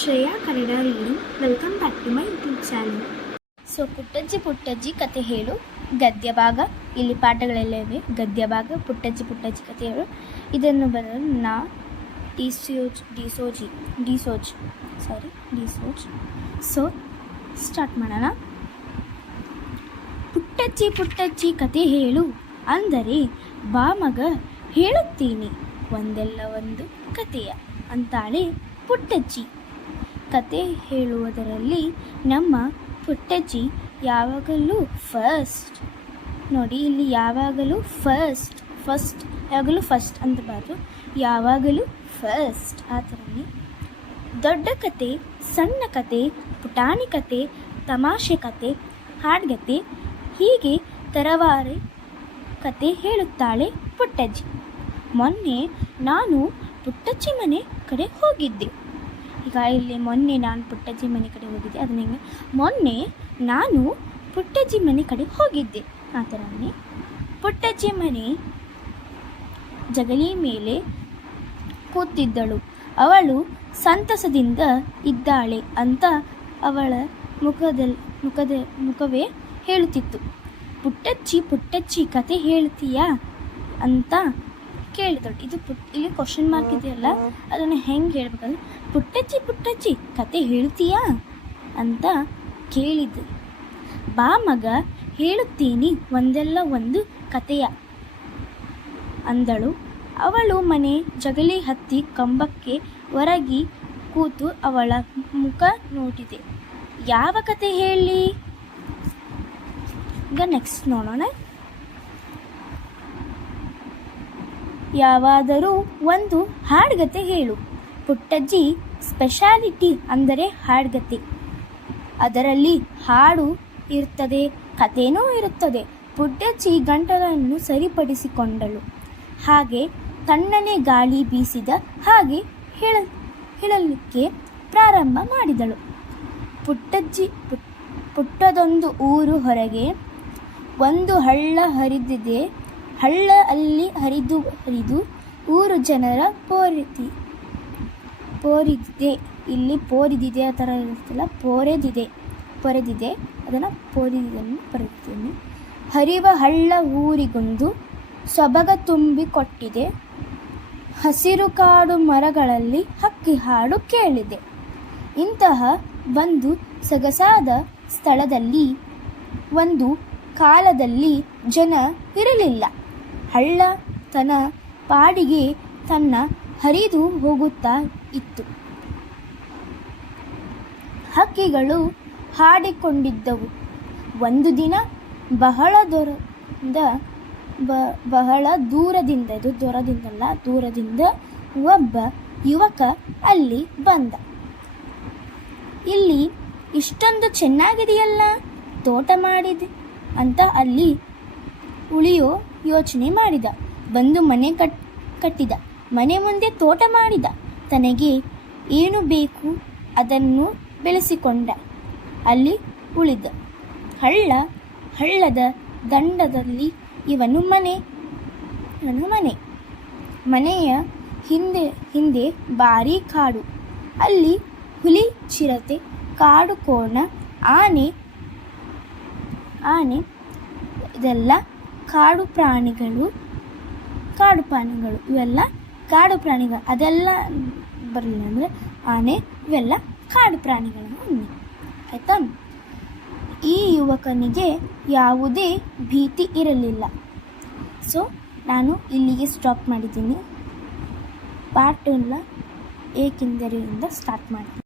Shreya Kannada reading. Welcome back to my YouTube channel. So ಪುಟ್ಟಜ್ಜಿ ಕತೆ ಹೇಳು ಗದ್ಯ ಭಾಗ. ಇಲ್ಲಿ ಪಾಠಗಳೆಲ್ಲ ಇವೆ. ಗದ್ಯ ಭಾಗ ಪುಟ್ಟಜ್ಜಿ ಕತೆ ಹೇಳು. ಇದನ್ನು ಬರೆದು ನಾ ಡಿಸೋಜ್. ಸೊ ಸ್ಟಾರ್ಟ್ ಮಾಡೋಣ. ಪುಟ್ಟಜ್ಜಿ ಕತೆ ಹೇಳು ಅಂದರೆ ಬಾ ಮಗ ಹೇಳುತ್ತೀನಿ ಒಂದೆಲ್ಲ ಒಂದು ಕತೆಯ ಅಂತಾಳೆ ಪುಟ್ಟಜ್ಜಿ. ಕತೆ ಹೇಳುವುದರಲ್ಲಿ ನಮ್ಮ ಪುಟ್ಟಜ್ಜಿ ಯಾವಾಗಲೂ ಫಸ್ಟ್. ನೋಡಿ, ಇಲ್ಲಿ ಯಾವಾಗಲೂ ಫಸ್ಟ್ ಅಂತಬಾರ್ದು, ಯಾವಾಗಲೂ ಫಸ್ಟ್. ಆ ಥರನೇ ದೊಡ್ಡ ಕತೆ, ಸಣ್ಣ ಕತೆ, ಪುಟಾಣಿ ಕತೆ, ತಮಾಷೆ ಕತೆ, ಹಾಡ್ಗತೆ, ಹೀಗೆ ತರವಾರು ಕತೆ ಹೇಳುತ್ತಾಳೆ ಪುಟ್ಟಜ್ಜಿ. ಮೊನ್ನೆ ನಾನು ಪುಟ್ಟಜ್ಜಿ ಮನೆ ಕಡೆ ಹೋಗಿದ್ದೆ. ಈಗ ಇಲ್ಲಿ ಮೊನ್ನೆ ನಾನು ಪುಟ್ಟಜ್ಜಿ ಮನೆ ಕಡೆ ಹೋಗಿದ್ದೆ, ಅದನ್ನ ಹೆಂಗೆ ಮೊನ್ನೆ ನಾನು ಪುಟ್ಟಜ್ಜಿ ಮನೆ ಕಡೆ ಹೋಗಿದ್ದೆ. ಆ ಥರನೇ ಪುಟ್ಟಜ್ಜಿ ಮನೆ ಜಗಲಿ ಮೇಲೆ ಕೂತಿದ್ದಳು. ಅವಳು ಸಂತಸದಿಂದ ಇದ್ದಾಳೆ ಅಂತ ಅವಳ ಮುಖವೇ ಹೇಳುತ್ತಿತ್ತು. ಪುಟ್ಟಜ್ಜಿ ಕತೆ ಹೇಳ್ತೀಯಾ ಅಂತ ಕೇಳಿದಳು. ಇಲ್ಲಿ ಕ್ವಶನ್ ಮಾರ್ಕ್ ಇದೆಯಲ್ಲ, ಅದನ್ನು ಹೆಂಗೆ ಹೇಳ್ಬೇಕಂದ್ರೆ ಪುಟ್ಟಜ್ಜಿ ಕತೆ ಹೇಳ್ತೀಯಾ ಅಂತ ಕೇಳಿದ್ದು. ಬಾ ಮಗ ಹೇಳುತ್ತೀನಿ ಒಂದೆಲ್ಲ ಒಂದು ಕತೆಯ ಅಂದಳು. ಅವಳು ಮನೆ ಜಗಲಿ ಹತ್ತಿ ಕಂಬಕ್ಕೆ ಹೊರಗಿ ಕೂತು ಅವಳ ಮುಖ ನೋಡಿದೆ. ಯಾವ ಕತೆ ಹೇಳಿ? ಈಗ ನೆಕ್ಸ್ಟ್ ನೋಡೋಣ. ಯಾವಾದರೂ ಒಂದು ಹಾಡ್ಗತೆ ಹೇಳು. ಪುಟ್ಟಜ್ಜಿ ಸ್ಪೆಷಾಲಿಟಿ ಅಂದರೆ ಹಾಡ್ಗತೆ. ಅದರಲ್ಲಿ ಹಾಡು ಇರುತ್ತದೆ, ಕಥೆನೂ ಇರುತ್ತದೆ. ಪುಟ್ಟಜ್ಜಿ ಗಂಟಲನ್ನು ಸರಿಪಡಿಸಿಕೊಂಡಳು. ಹಾಗೆ ತಣ್ಣನೆ ಗಾಳಿ ಬೀಸಿದ ಹಾಗೆ ಹೇಳಲಿಕ್ಕೆ ಪ್ರಾರಂಭ ಮಾಡಿದಳು. ಪುಟ್ಟದೊಂದು ಊರು ಹೊರಗೆ ಒಂದು ಹಳ್ಳ ಹರಿದಿದೆ. ಹಳ್ಳ ಅಲ್ಲಿ ಹರಿದು ಊರು ಜನರ ಪೋರಿದಿದೆ. ಇಲ್ಲಿ ಪೋರಿದಿದೆ ಆ ಥರ ಇರುತ್ತಲ್ಲ, ಪೊರೆದಿದೆ ಅದನ್ನು ಪೋರಿದಿದ್ದನ್ನು ಬರುತ್ತೇನೆ. ಹರಿವ ಹಳ್ಳ ಊರಿಗೊಂದು ಸೊಬಗ ತುಂಬಿಕೊಟ್ಟಿದೆ. ಹಸಿರು ಕಾಡು ಮರಗಳಲ್ಲಿ ಹಕ್ಕಿ ಹಾಡು ಕೇಳಿದೆ. ಇಂತಹ ಒಂದು ಸೊಗಸಾದ ಸ್ಥಳದಲ್ಲಿ ಒಂದು ಕಾಲದಲ್ಲಿ ಜನ ಇರಲಿಲ್ಲ. ಹಳ್ಳ ತನ್ನ ಪಾಡಿಗೆ ತನ್ನ ಹರಿದು ಹೋಗುತ್ತಾ ಇತ್ತು. ಹಕ್ಕಿಗಳು ಹಾಡಿಕೊಂಡಿದ್ದವು. ಒಂದು ದಿನ ಬಹಳ ದೂರದಿಂದ ಒಬ್ಬ ಯುವಕ ಅಲ್ಲಿ ಬಂದ. ಇಲ್ಲಿ ಇಷ್ಟೊಂದು ಚೆನ್ನಾಗಿದೆಯಲ್ಲ, ತೋಟ ಮಾಡಿದೆ ಅಂತ ಅಲ್ಲಿ ಉಳಿಯೋ ಯೋಚನೆ ಮಾಡಿದ. ಬಂದು ಮನೆ ಕಟ್ಟಿದ. ಮನೆ ಮುಂದೆ ತೋಟ ಮಾಡಿದ. ತನಗೆ ಏನು ಬೇಕು ಅದನ್ನು ಬೆಳೆಸಿಕೊಂಡ. ಅಲ್ಲಿ ಉಳಿದ. ಹಳ್ಳದ ದಂಡದಲ್ಲಿ ಇವನು ಮನೆ. ಮನೆಯ ಹಿಂದೆ ಭಾರಿ ಕಾಡು. ಅಲ್ಲಿ ಹುಲಿ, ಚಿರತೆ, ಕಾಡು ಕೋಣ, ಆನೆ ಇದೆಲ್ಲ ಕಾಡು ಪ್ರಾಣಿಗಳು. ಇವೆಲ್ಲ ಕಾಡು ಪ್ರಾಣಿಗಳು. ಅದೆಲ್ಲ ಬರಲಿಲ್ಲ ಅಂದರೆ ಆನೆ, ಇವೆಲ್ಲ ಕಾಡು ಪ್ರಾಣಿಗಳನ್ನು ಆಯಿತಾ. ಈ ಯುವಕನಿಗೆ ಯಾವುದೇ ಭೀತಿ ಇರಲಿಲ್ಲ. ಸೊ ನಾನು ಇಲ್ಲಿಗೆ ಸ್ಟಾಪ್ ಮಾಡಿದ್ದೀನಿ. ಪಾರ್ಟ್ 2 ಏಕೆಂದರೆಯಿಂದ ಸ್ಟಾರ್ಟ್ ಮಾಡ್ತೀನಿ.